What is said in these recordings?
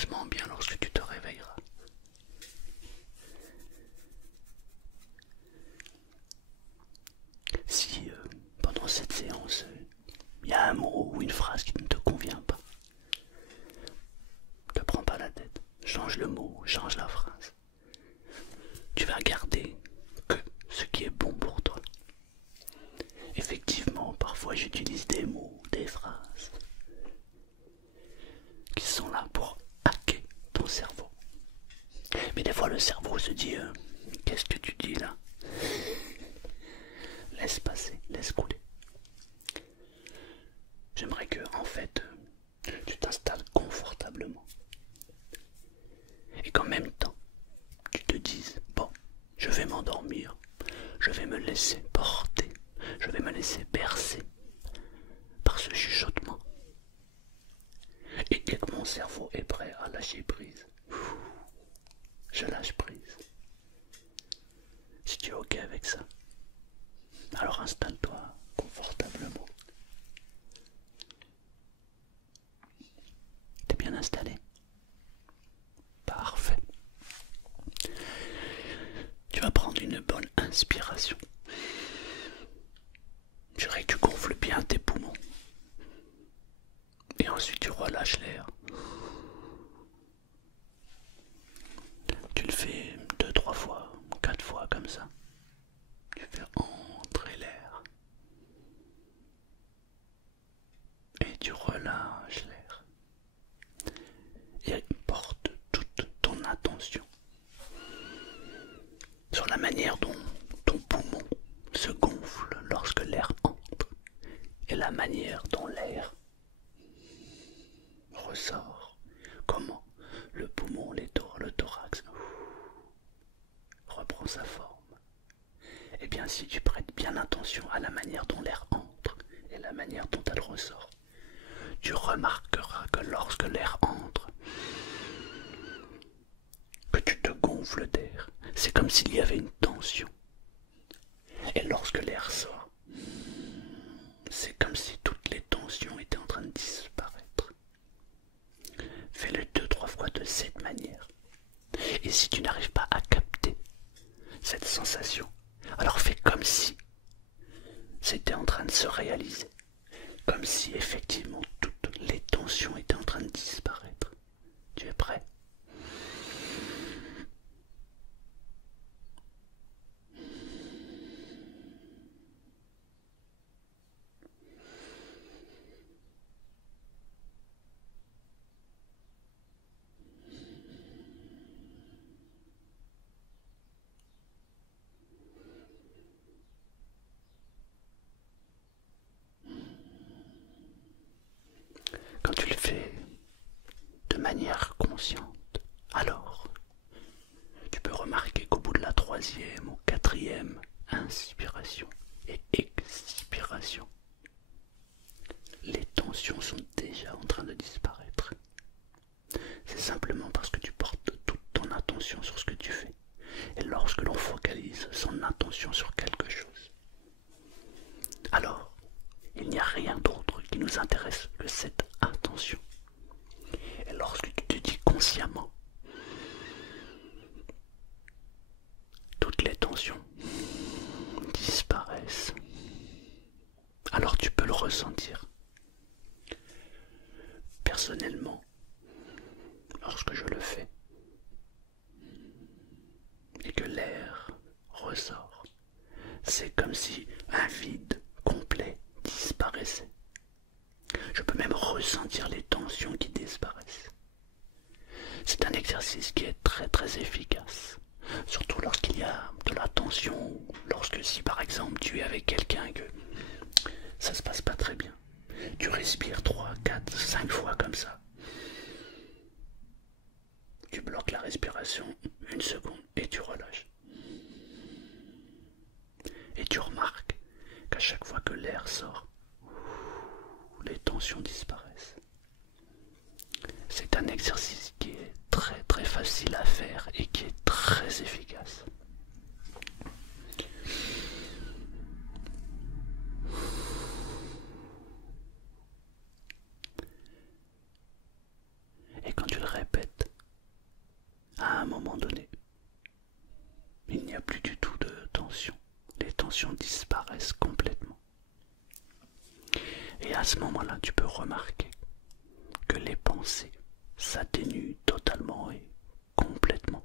merveilleusement bien lorsque tu te réveilleras. Si pendant cette séance, il y a un mot ou une phrase qui ne te convient pas, ne te prends pas la tête. Change le mot, change la phrase. Tu vas garder que ce qui est bon pour toi. Effectivement, parfois j'utilise des mots, des phrases qui sont là pour hacker ton cerveau. Mais des fois le cerveau se dit qu'est-ce que tu dis là? Laisse passer, laisse couler. J'aimerais que en fait tu t'installes confortablement et qu'en même temps tu te dises bon, je vais m'endormir, je vais me laisser porter, je vais me laisser bercer par ce chuchotement. Et dès que mon cerveau est prêt à lâcher prise, je lâche prise. Si tu es ok avec ça, alors installe-toi confortablement. T'es bien installé? Parfait. Tu vas prendre une bonne inspiration. Je dirais que tu gonfles bien tes poumons. Et ensuite tu relâches l'air. Tu le fais 2, 3 fois, 4 fois comme ça. Tu fais entrer l'air. Et tu relâches l'air. Et porte toute ton attention sur la manière dont ton poumon se gonfle lorsque l'air entre et la manière dont l'air ressort. Comment le poumon, le thorax reprend sa forme. Et bien si tu prêtes bien attention à la manière dont l'air entre et la manière dont elle ressort, tu remarqueras que lorsque l'air entre, que tu te gonfles d'air, c'est comme s'il y avait une tension. Et lorsque l'air sort, c'est comme si toutes les tensions étaient en train de disparaître. Fais-le 2, 3 fois de cette manière. Et si tu n'arrives pas à capter cette sensation, alors fais comme si c'était en train de se réaliser. Comme si effectivement toutes les tensions étaient en train de disparaître. Tu es prêt? Quand tu le fais de manière consciente, alors tu peux remarquer qu'au bout de la 3e ou 4e inspiration et expiration, les tensions sont déjà en train de disparaître. C'est simplement parce que tu portes toute ton attention sur ce que tu fais. Et lorsque l'on focalise son attention sur quelque chose, alors il n'y a rien d'autre qui nous intéresse que cette attention. Et lorsque tu te dis consciemment, toutes les tensions disparaissent, alors tu peux le ressentir. Personnellement, lorsque je le fais, et que l'air ressort, c'est comme si un vide complet disparaissait. Je peux même ressentir les tensions qui disparaissent. C'est un exercice qui est très très efficace, surtout lorsqu'il y a de la tension, lorsque si par exemple tu es avec quelqu'un et que ça se passe pas très bien. Tu respires 3, 4, 5 fois comme ça. Tu bloques la respiration 1 seconde et tu relâches. Et tu remarques qu'à chaque fois que l'air sort, les tensions disparaissent. C'est un exercice qui est très très facile à faire et qui est très efficace. Et quand tu le répètes ce moment-là, tu peux remarquer que les pensées s'atténuent totalement et complètement.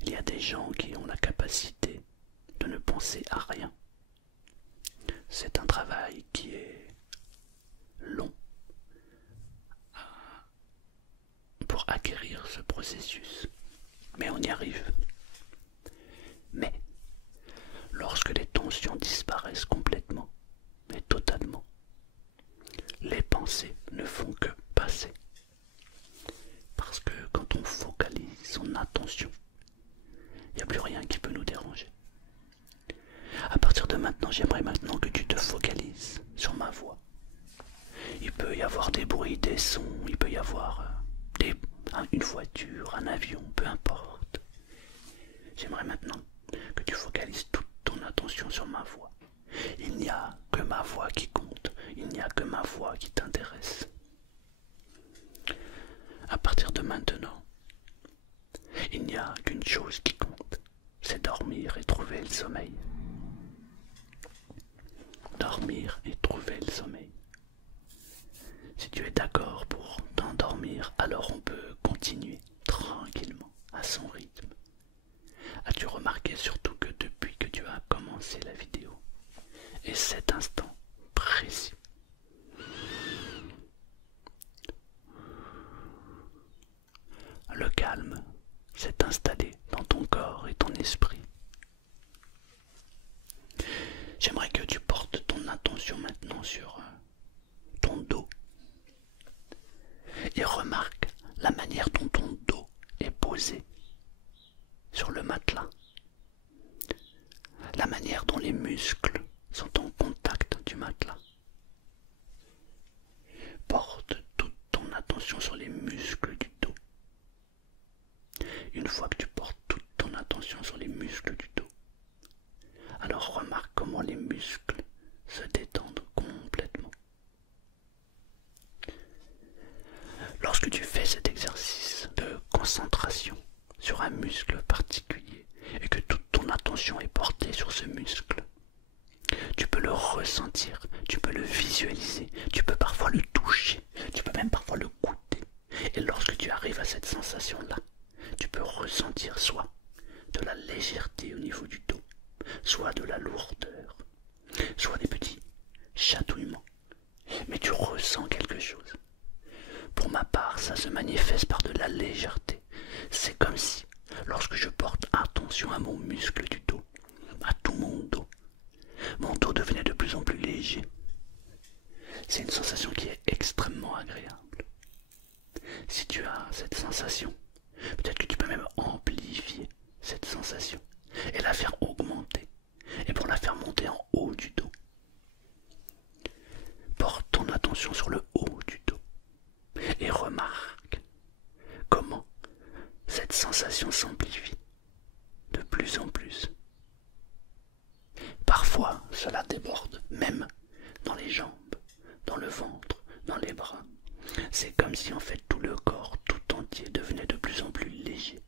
Il y a des gens qui ont la capacité de ne penser à rien. C'est un travail qui est long pour acquérir ce processus, mais on y arrive. Mais lorsque les tensions disparaissent complètement et totalement, les pensées ne font que passer. Parce que quand on focalise son attention, il n'y a plus rien qui peut nous déranger. À partir de maintenant, j'aimerais maintenant que tu te focalises sur ma voix. Il peut y avoir des bruits, des sons, il peut y avoir une voiture, un avion, peu importe. J'aimerais maintenant que tu focalises toute ton attention sur ma voix. Il n'y a que ma voix qui compte, il n'y a que ma voix qui t'intéresse. À partir de maintenant, il n'y a qu'une chose qui compte, c'est dormir et trouver le sommeil. Dormir et trouver le sommeil. Si tu es d'accord pour t'endormir, alors on peut continuer tranquillement à son rythme. As-tu remarqué surtout que depuis que tu as commencé la vidéo, et cet instant précis, le calme s'est installé dans ton corps et ton esprit. J'aimerais que tu portes ton attention maintenant sur ton dos et remarque la manière dont ton dos est posé sur le matelas, la manière dont les muscles sont en contact du matelas. Porte toute ton attention sur les muscles du dos. Une fois que tu portes toute ton attention sur les muscles du dos, alors remarque comment les muscles se détendent complètement. Lorsque tu fais cet exercice de concentration sur un muscle particulier et que toute ton attention est portée sur ce muscle, tu peux le ressentir, tu peux le visualiser, tu peux parfois le toucher, tu peux même parfois le goûter. Et lorsque tu arrives à cette sensation-là, tu peux ressentir soit de la légèreté au niveau du dos, soit de la lourdeur, soit des petits chatouillements. Mais tu ressens quelque chose. Pour ma part, ça se manifeste par de la légèreté. C'est comme si, lorsque je porte attention à mon muscle du dos, à tout mon dos devenait de plus en plus léger. C'est une sensation qui est extrêmement agréable. Si tu as cette sensation, peut-être que tu peux même amplifier cette sensation et la faire augmenter. Et pour la faire monter en haut du dos, porte ton attention sur le haut du dos et remarque comment cette sensation s'amplifie de plus en plus. Parfois, cela déborde, même dans les jambes, dans le ventre, dans les bras. C'est comme si en fait tout le corps tout entier devenait de plus en plus léger,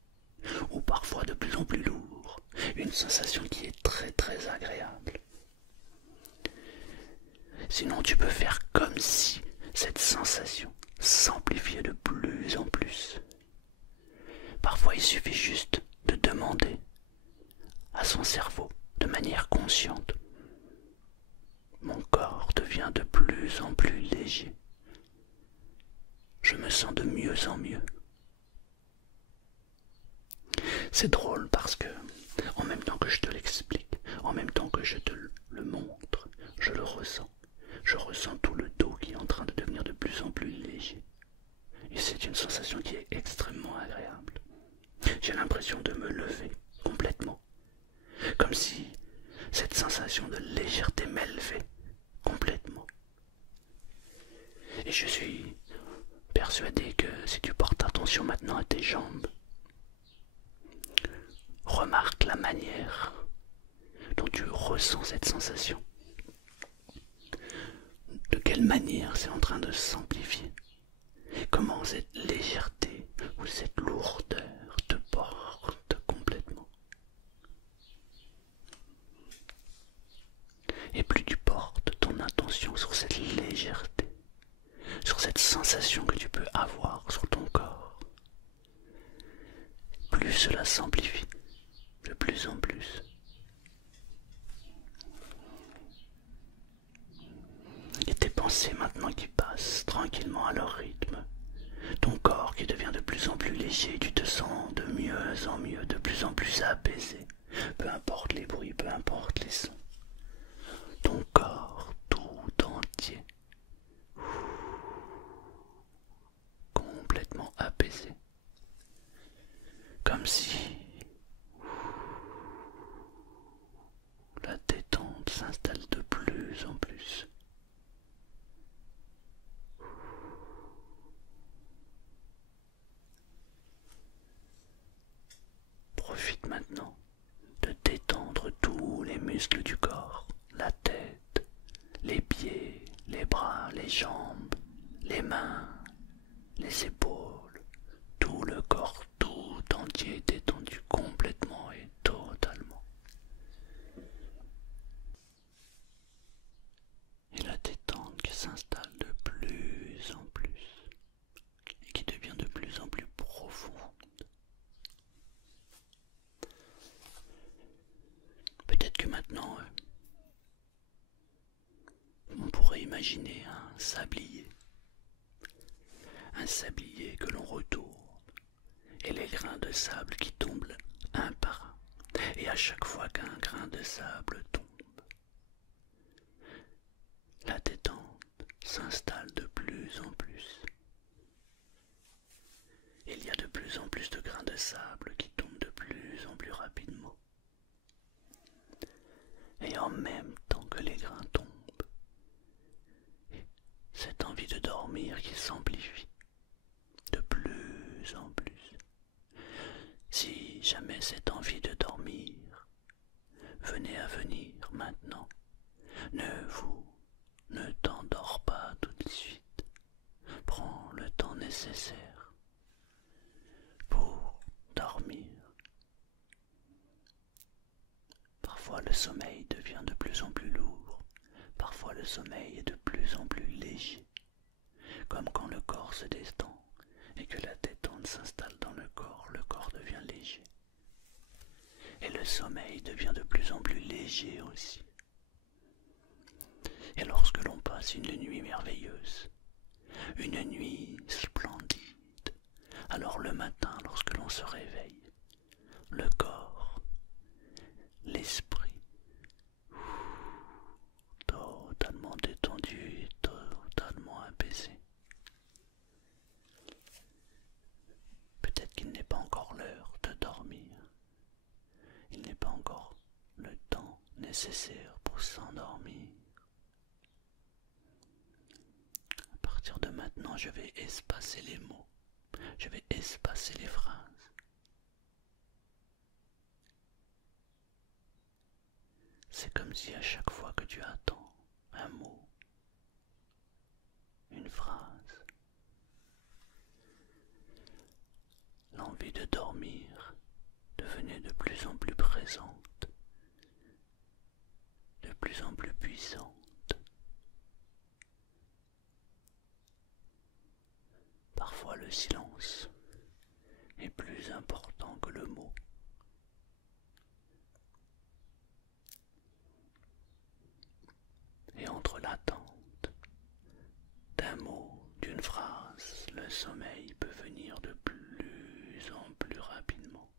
ou parfois de plus en plus lourd. Une sensation qui est très très agréable. Sinon, tu peux faire comme si cette sensation s'amplifiait de plus en plus. Parfois, il suffit juste de demander à son cerveau de manière consciente. Mon corps devient de plus en plus léger. Je me sens de mieux en mieux. C'est drôle parce que, en même temps que je te l'explique, en même temps que je te le montre, je le ressens. Je ressens tout le dos qui est en train de devenir de plus en plus léger. Et c'est une sensation qui est extrêmement agréable. J'ai l'impression de me lever complètement. Comme si cette sensation de légèreté m'élevait complètement. Et je suis persuadé que si tu portes attention maintenant à tes jambes, remarque la manière dont tu ressens cette sensation. De quelle manière c'est en train de s'amplifier. Comment cette légèreté ou cette lourdeur te porte complètement. Et plus tu portes, sensations que tu peux avoir sur ton corps, plus cela s'amplifie de plus en plus. Et tes pensées maintenant qui passent tranquillement à leur rythme, ton corps qui devient de plus en plus léger, tu te sens de mieux en mieux, de plus en plus apaisé, peu importe les bruits, peu importe les sons. Ton corps tout entier, complètement apaisé, comme si la détente s'installe de plus en plus. Profite maintenant de détendre tous les muscles du corps, la tête, les pieds, les bras, les jambes, les mains, les épaules, tout le corps tout entier détendu complètement et totalement. Et la détente qui s'installe de plus en plus et qui devient de plus en plus profonde. Peut-être que maintenant, on pourrait imaginer un sablier que l'on retourne, et les grains de sable qui tombent un par un. Et à chaque fois qu'un grain de sable tombe, la détente s'installe de plus en plus. Il y a de plus en plus de grains de sable qui tombent de plus en plus rapidement. Et en même temps que les grains tombent, cette envie de dormir qui s'amplifie de plus en plus. Si jamais cette envie de dormir venait à venir maintenant, ne t'endors pas tout de suite. Prends le temps nécessaire pour dormir. Parfois le sommeil devient de plus en plus lourd, parfois le sommeil est de plus en plus léger, comme quand le corps se détend et que la détente s'installe dans le corps devient léger. Et le sommeil devient de plus en plus léger aussi. Et lorsque l'on passe une nuit merveilleuse, une nuit splendide, alors le matin, lorsque l'on se réveille, le corps, l'esprit, totalement détendu et totalement apaisé. Peut-être qu'il n'est pas encore l'heure de dormir. Il n'est pas encore le temps nécessaire pour s'endormir. À partir de maintenant, je vais espacer les mots. Je vais espacer les phrases. C'est comme si à chaque fois que tu attends un mot, une phrase, l'envie de dormir devenait de plus en plus présente, de plus en plus puissante. Parfois le silence est plus important que le mot. Et entre l'attente d'un mot, d'une phrase, le sommeil peut venir de plus en plus rapidement.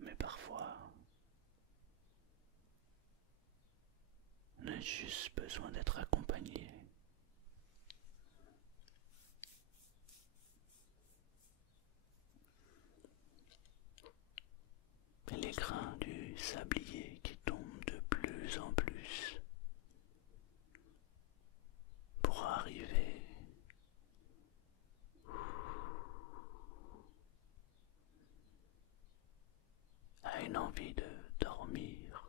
Mais parfois, on a juste besoin d'être accompagné. Et les grains du sablier qui tombent de plus en plus pour arriver à une envie de dormir.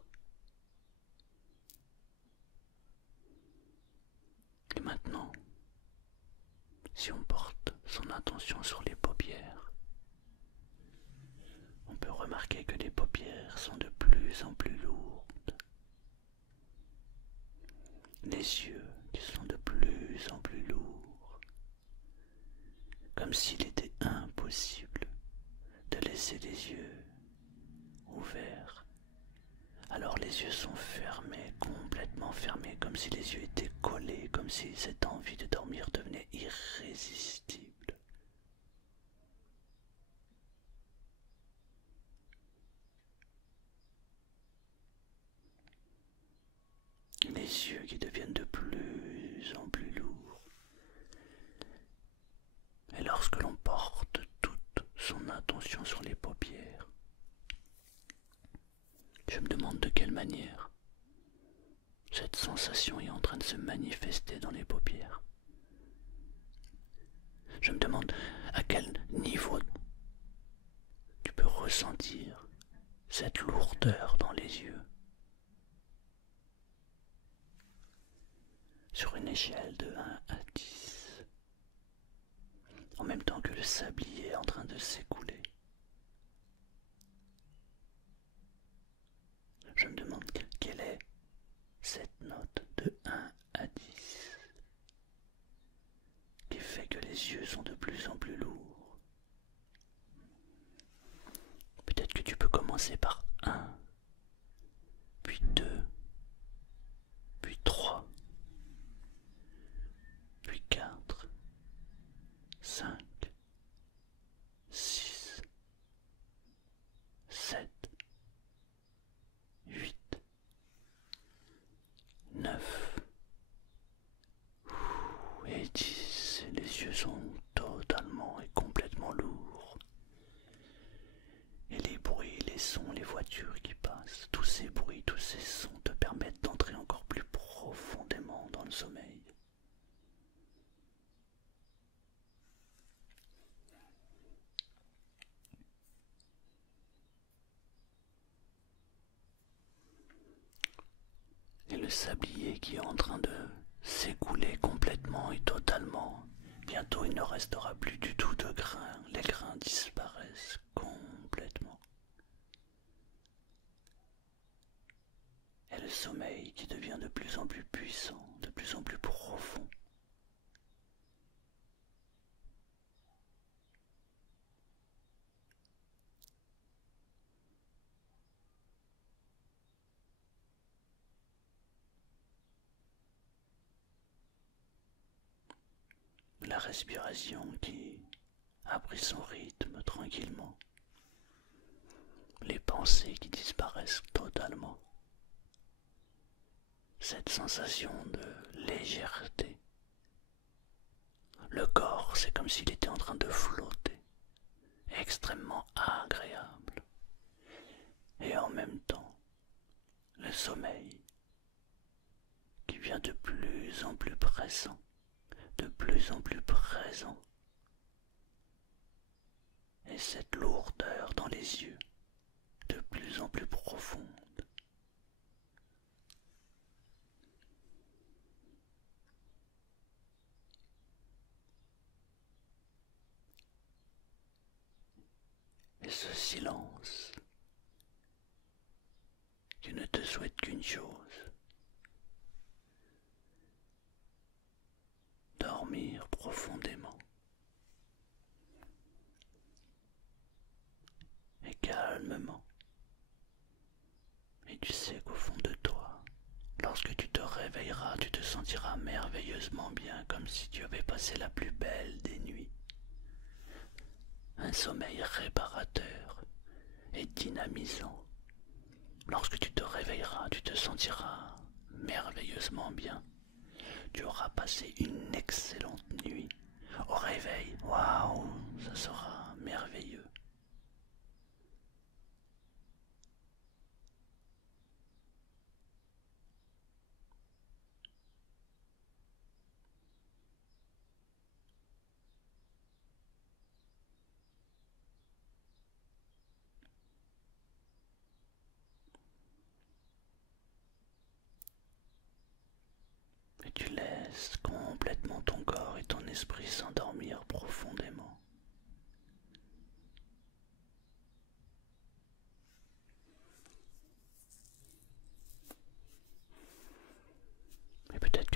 Et maintenant, si on porte son attention sur les paupières, on peut remarquer que les paupières sont de plus en plus lourdes, les yeux qui sont de plus en plus lourds, comme s'il était impossible de laisser les yeux ouverts. Alors les yeux sont fermés, complètement fermés, comme si les yeux étaient collés, comme si cette envie de dormir devenait irrésistible. Les yeux qui deviennent de plus en plus lourds. Et lorsque l'on porte toute son attention sur les paupières, je me demande de quelle manière cette sensation est en train de se manifester dans les paupières. Je me demande à quel niveau tu peux ressentir cette lourdeur dans les yeux. Sur une échelle de 1 à 10, en même temps que le sablier est en train de s'écouler. Je me demande quelle est cette note de 1 à 10 qui fait que les yeux sont de plus en plus lourds. Peut-être que tu peux commencer par 1, puis 2, puis 3, puis 4, 5, 6, 7, 8, 9 et 10. Les yeux sont totalement et complètement lourds. Et les bruits, les sons, les voitures qui passent, tous ces bruits, tous ces sons te permettent d'entrer encore plus profondément dans le sommeil. Et le sablier qui est en train de s'écouler complètement et totalement. Bientôt il ne restera plus du tout de grains, les grains disparaissent complètement. Et le sommeil qui devient de plus en plus puissant, de plus en plus profond. La respiration qui a pris son rythme tranquillement. Les pensées qui disparaissent totalement. Cette sensation de légèreté. Le corps, c'est comme s'il était en train de flotter. Extrêmement agréable. Et en même temps, le sommeil qui vient de plus en plus pressant, de plus en plus présent. Et cette lourdeur dans les yeux, de plus en plus profonde. Et ce silence qui ne te souhaite qu'une chose, dormir profondément et calmement. Et tu sais qu'au fond de toi, lorsque tu te réveilleras, tu te sentiras merveilleusement bien, comme si tu avais passé la plus belle des nuits. Un sommeil réparateur et dynamisant. Lorsque tu te réveilleras, tu te sentiras merveilleusement bien. Tu auras passé une excellente nuit. Au réveil, waouh, ça sera merveilleux. Et tu laisses complètement ton corps et ton esprit s'endormir profondément. Et peut-être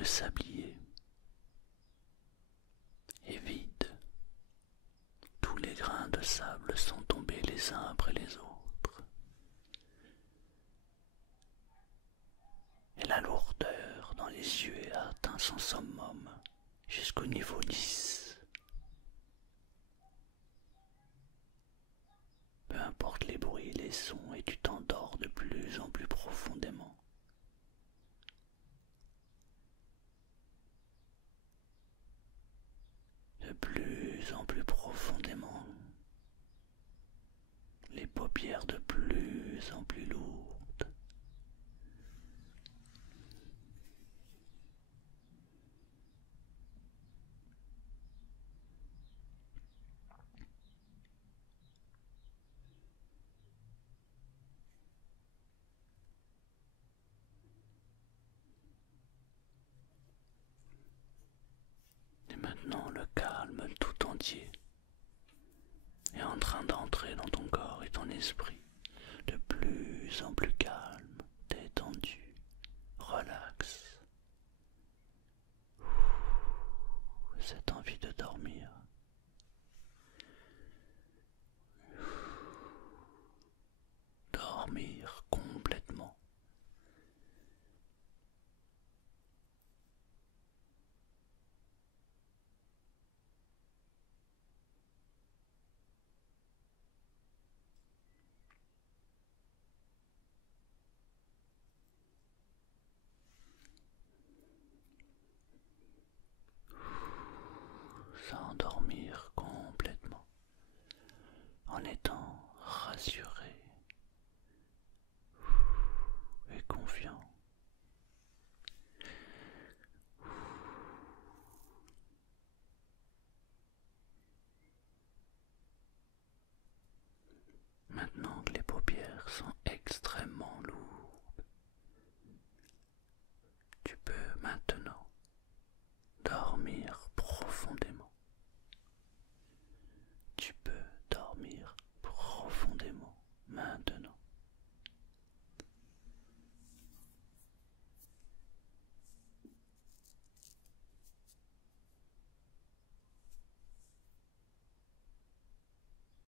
le sablier est vide. Tous les grains de sable sont tombés les uns après les autres. Et la lourdeur dans les yeux a atteint son summum jusqu'au niveau 10. Peu importe les bruits, les sons, et tu t'endors de plus en plus profondément. De plus en plus profondément. Les paupières de plus en plus lourdes. Et maintenant le calme tout entier est en train d'entrer dans ton corps et ton esprit, de plus en plus calme, détendu, relax. Cette envie de dormir. Dormir complètement. S'endormir complètement en étant rassuré,